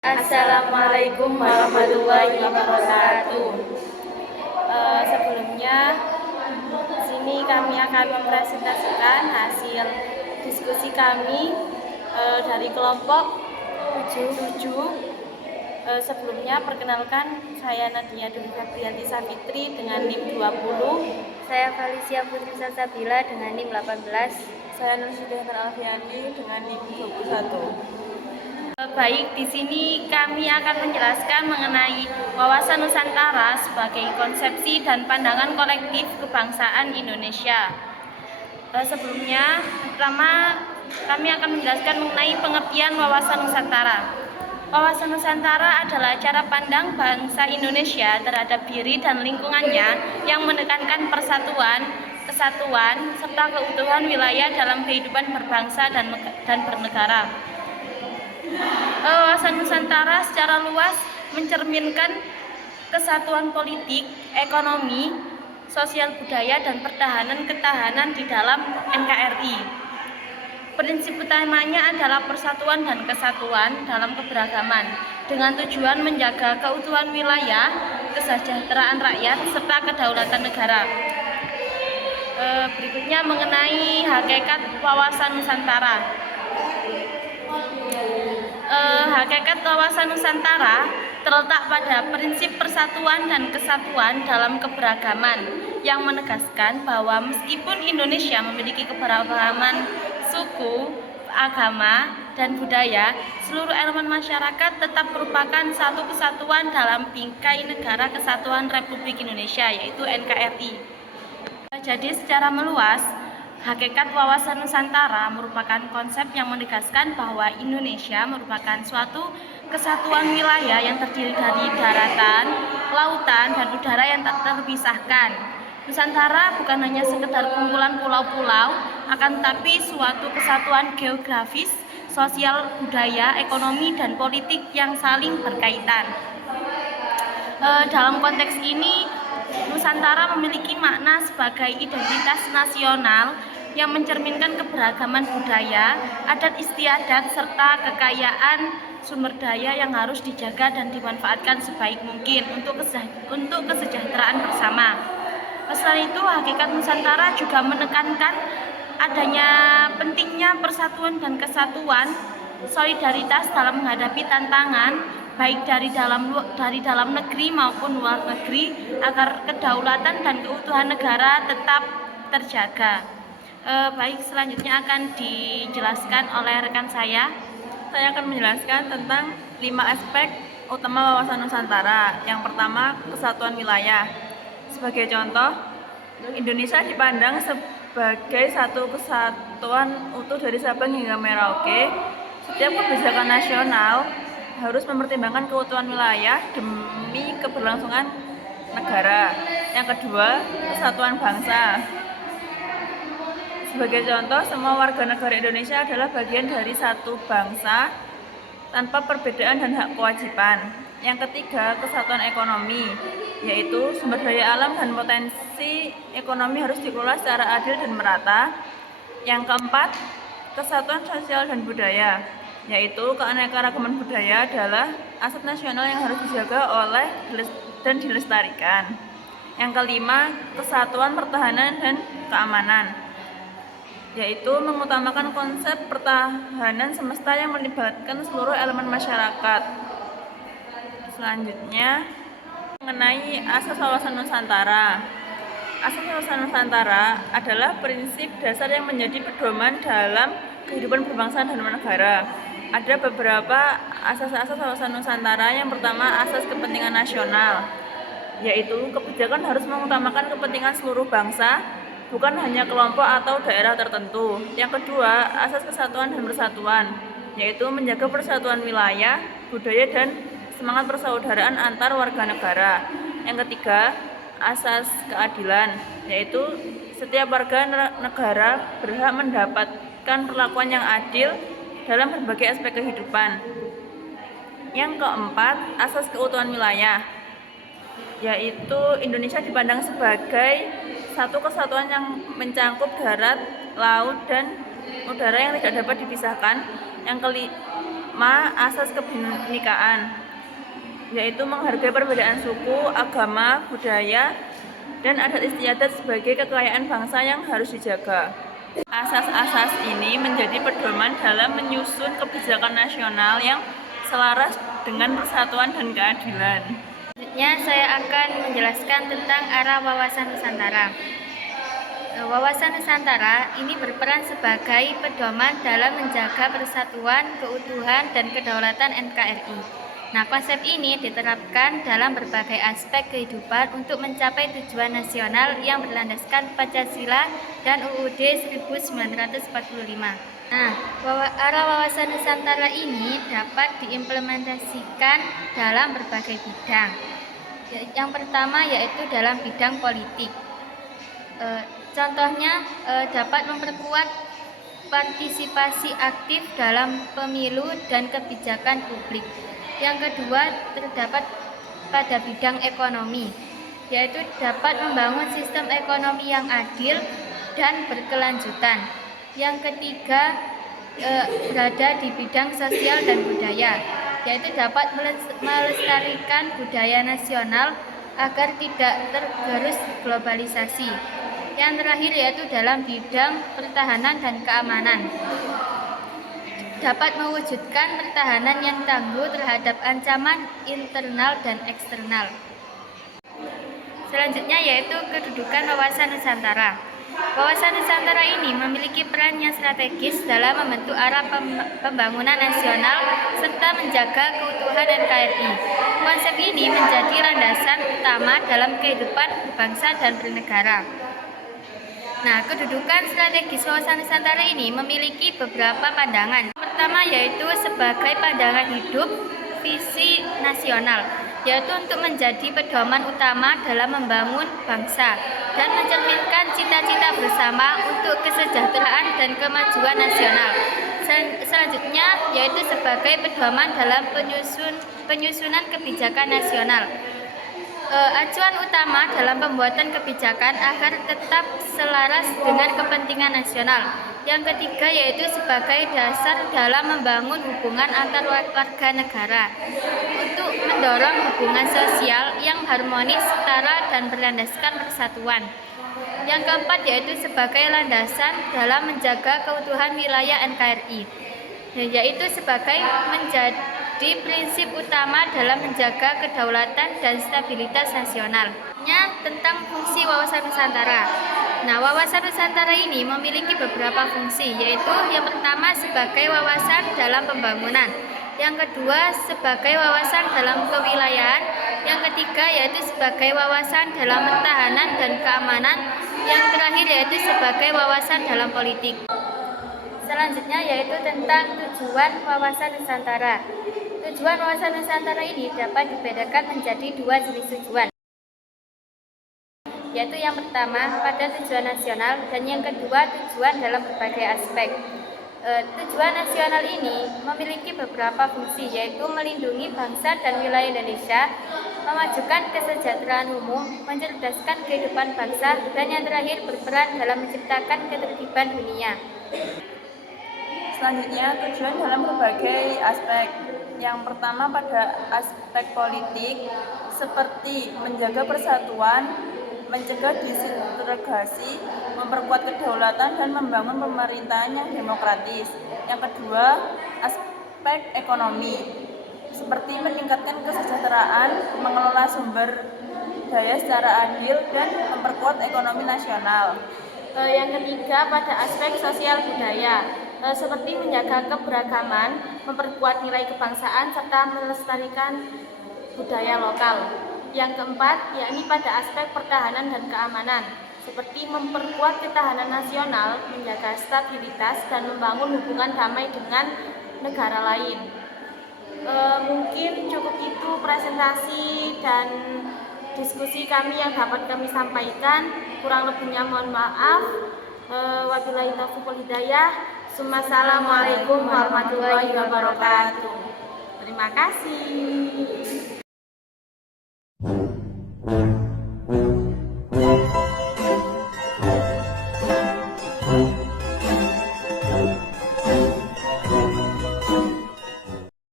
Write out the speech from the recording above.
Assalamualaikum warahmatullahi wabarakatuh. Sebelumnya, sini kami akan mempresentasikan hasil diskusi kami dari kelompok 77. Sebelumnya, perkenalkan, saya Nadia Dwi Febrianti Savitri dengan NIM 20. Saya Felicia Putri Salsabila dengan NIM 18. Saya Nursidayat Alfiani dengan NIM 21. Baik, di sini kami akan menjelaskan mengenai wawasan Nusantara sebagai konsepsi dan pandangan kolektif kebangsaan Indonesia. Sebelumnya, pertama kami akan menjelaskan mengenai pengertian wawasan Nusantara. Wawasan Nusantara adalah cara pandang bangsa Indonesia terhadap diri dan lingkungannya yang menekankan persatuan, kesatuan, serta keutuhan wilayah dalam kehidupan berbangsa dan bernegara. Wawasan Nusantara secara luas mencerminkan kesatuan politik, ekonomi, sosial budaya, dan pertahanan ketahanan di dalam NKRI. Prinsip utamanya adalah persatuan dan kesatuan dalam keberagaman dengan tujuan menjaga keutuhan wilayah, kesejahteraan rakyat, serta kedaulatan negara. Berikutnya mengenai hakikat wawasan Nusantara. Hakikat wawasan Nusantara terletak pada prinsip persatuan dan kesatuan dalam keberagaman yang menegaskan bahwa meskipun Indonesia memiliki keberagaman suku, agama, dan budaya, seluruh elemen masyarakat tetap merupakan satu kesatuan dalam bingkai Negara Kesatuan Republik Indonesia, yaitu NKRI. Jadi secara meluas, hakikat wawasan Nusantara merupakan konsep yang menegaskan bahwa Indonesia merupakan suatu kesatuan wilayah yang terdiri dari daratan, lautan, dan udara yang tak terpisahkan. Nusantara bukan hanya sekedar kumpulan pulau-pulau, akan tetapi suatu kesatuan geografis, sosial, budaya, ekonomi, dan politik yang saling berkaitan. Dalam konteks ini, Nusantara memiliki makna sebagai identitas nasional yang mencerminkan keberagaman budaya, adat istiadat, serta kekayaan sumber daya yang harus dijaga dan dimanfaatkan sebaik mungkin untuk kesejahteraan bersama. Selain itu, hakikat Nusantara juga menekankan adanya pentingnya persatuan dan kesatuan, solidaritas dalam menghadapi tantangan baik dari dalam negeri maupun luar negeri agar kedaulatan dan keutuhan negara tetap terjaga. Baik, selanjutnya akan dijelaskan oleh rekan saya. Saya akan menjelaskan tentang 5 aspek utama wawasan Nusantara. Yang pertama, kesatuan wilayah. Sebagai contoh, Indonesia dipandang sebagai satu kesatuan utuh dari Sabang hingga Merauke. Setiap kebijakan nasional harus mempertimbangkan keutuhan wilayah demi keberlangsungan negara. Yang kedua, kesatuan bangsa. Sebagai contoh, semua warga negara Indonesia adalah bagian dari satu bangsa tanpa perbedaan dan hak kewajiban. Yang ketiga, kesatuan ekonomi, yaitu sumber daya alam dan potensi ekonomi harus dikelola secara adil dan merata. Yang keempat, kesatuan sosial dan budaya, yaitu keanekaragaman budaya adalah aset nasional yang harus dijaga oleh dan dilestarikan. Yang kelima, kesatuan pertahanan dan keamanan, yaitu mengutamakan konsep pertahanan semesta yang melibatkan seluruh elemen masyarakat. Selanjutnya, mengenai asas wawasan Nusantara. Asas wawasan Nusantara adalah prinsip dasar yang menjadi pedoman dalam kehidupan berbangsa dan bernegara. Ada beberapa asas-asas wawasan Nusantara. Yang pertama, asas kepentingan nasional, yaitu kebijakan harus mengutamakan kepentingan seluruh bangsa, bukan hanya kelompok atau daerah tertentu. Yang kedua, asas kesatuan dan persatuan, yaitu menjaga persatuan wilayah, budaya, dan semangat persaudaraan antar warga negara. Yang ketiga, asas keadilan, yaitu setiap warga negara berhak mendapatkan perlakuan yang adil dalam berbagai aspek kehidupan. Yang keempat, asas keutuhan wilayah, yaitu Indonesia dipandang sebagai satu kesatuan yang mencakup darat, laut, dan udara yang tidak dapat dipisahkan. asas kebinekaan, yaitu menghargai perbedaan suku, agama, budaya, dan adat istiadat sebagai kekayaan bangsa yang harus dijaga. Asas-asas ini menjadi pedoman dalam menyusun kebijakan nasional yang selaras dengan persatuan dan keadilan. Selanjutnya saya akan menjelaskan tentang arah wawasan Nusantara. Wawasan Nusantara ini berperan sebagai pedoman dalam menjaga persatuan, keutuhan, dan kedaulatan NKRI. Nah, konsep ini diterapkan dalam berbagai aspek kehidupan untuk mencapai tujuan nasional yang berlandaskan Pancasila dan UUD 1945. Nah, arah wawasan Nusantara ini dapat diimplementasikan dalam berbagai bidang. Yang pertama yaitu dalam bidang politik. Contohnya dapat memperkuat partisipasi aktif dalam pemilu dan kebijakan publik. Yang kedua terdapat pada bidang ekonomi, yaitu dapat membangun sistem ekonomi yang adil dan berkelanjutan. Yang ketiga berada di bidang sosial dan budaya, yaitu dapat melestarikan budaya nasional agar tidak tergerus globalisasi. Yang terakhir yaitu dalam bidang pertahanan dan keamanan, dapat mewujudkan pertahanan yang tangguh terhadap ancaman internal dan eksternal. Selanjutnya yaitu kedudukan wawasan Nusantara. Wawasan Nusantara ini memiliki peran yang strategis dalam membentuk arah pembangunan nasional serta menjaga keutuhan NKRI. Konsep ini menjadi landasan utama dalam kehidupan berbangsa dan bernegara. Nah, kedudukan strategis wawasan Nusantara ini memiliki beberapa pandangan. Pertama yaitu sebagai pandangan hidup visi nasional, yaitu untuk menjadi pedoman utama dalam membangun bangsa dan mencerminkan cita-cita bersama untuk kesejahteraan dan kemajuan nasional. Selanjutnya yaitu sebagai pedoman dalam penyusunan kebijakan nasional. Acuan utama dalam pembuatan kebijakan agar tetap selaras dengan kepentingan nasional. Yang ketiga yaitu sebagai dasar dalam membangun hubungan antar warga negara untuk mendorong hubungan sosial yang harmonis, setara, dan berlandaskan persatuan. Yang keempat yaitu sebagai landasan dalam menjaga keutuhan wilayah NKRI, yaitu sebagai menjadi prinsip utama dalam menjaga kedaulatan dan stabilitas nasional. Tentang fungsi wawasan Nusantara. Nah, wawasan Nusantara ini memiliki beberapa fungsi, yaitu yang pertama sebagai wawasan dalam pembangunan, yang kedua sebagai wawasan dalam kewilayahan, yang ketiga yaitu sebagai wawasan dalam pertahanan dan keamanan, yang terakhir yaitu sebagai wawasan dalam politik. Selanjutnya yaitu tentang tujuan wawasan Nusantara. Tujuan wawasan Nusantara ini dapat dibedakan menjadi dua jenis tujuan, yaitu yang pertama pada tujuan nasional dan yang kedua tujuan dalam berbagai aspek. Tujuan nasional ini memiliki beberapa fungsi, yaitu melindungi bangsa dan wilayah Indonesia, memajukan kesejahteraan umum, mencerdaskan kehidupan bangsa, dan yang terakhir berperan dalam menciptakan ketertiban dunia. Selanjutnya, tujuan dalam berbagai aspek. Yang pertama pada aspek politik, seperti menjaga persatuan, mencegah disintegrasi, memperkuat kedaulatan, dan membangun pemerintahan yang demokratis. Yang kedua, aspek ekonomi, seperti meningkatkan kesejahteraan, mengelola sumber daya secara adil, dan memperkuat ekonomi nasional. Yang ketiga pada aspek sosial budaya, seperti menjaga keberagaman, memperkuat nilai kebangsaan, serta melestarikan budaya lokal. Yang keempat, yakni pada aspek pertahanan dan keamanan, seperti memperkuat ketahanan nasional, menjaga stabilitas, dan membangun hubungan damai dengan negara lain. Mungkin cukup itu presentasi dan diskusi kami yang dapat kami sampaikan. Kurang lebihnya mohon maaf. Wabillahi taufiq wal hidayah. Assalamualaikum warahmatullahi wabarakatuh. Terima kasih.